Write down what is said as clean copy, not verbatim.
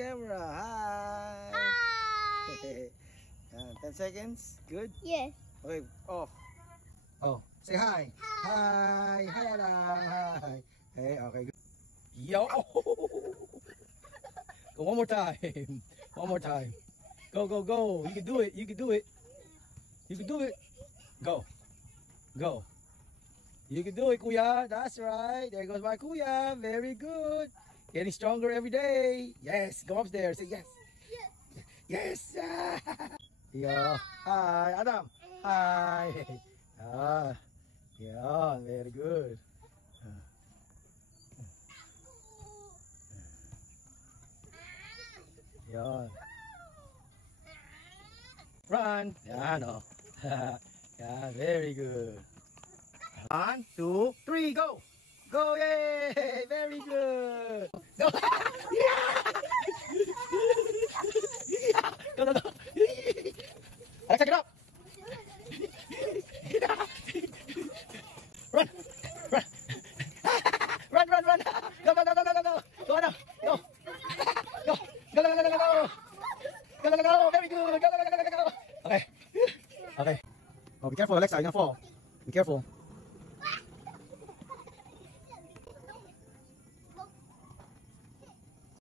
camera. Hi. Hi. 10 seconds. Good. Yes. Okay, off. Oh, say hi. Hi. Hi, Alang. Hi. Hey, okay, good. Yo. Go one more time. One more time. Go, go, go. You can do it. You can do it. You can do it. Go. Go. You can do it, Kuya. That's right. There goes my Kuya. Very good. Getting stronger every day. Yes. Go upstairs. Say yes. Yes. Yes. Yeah. Hi, Adam. Hi. Ah. Yeah. Very good. Yeah. Run. Yeah, no. Yeah, very good. 1, 2, 3, go. Go, yay. Very good. Go. Yeah. Go, go, go. Alexa, get up. Run. Run. Run, run, run. Go, go, go, go, go, go, go. Go, Adam. Go. Go. Go, go, go, go, go, go. Go, go, go, go. Very good. Go, go, go, go, go, go. Okay. Okay. Oh, be careful, Alexa. You're gonna fall. Be careful.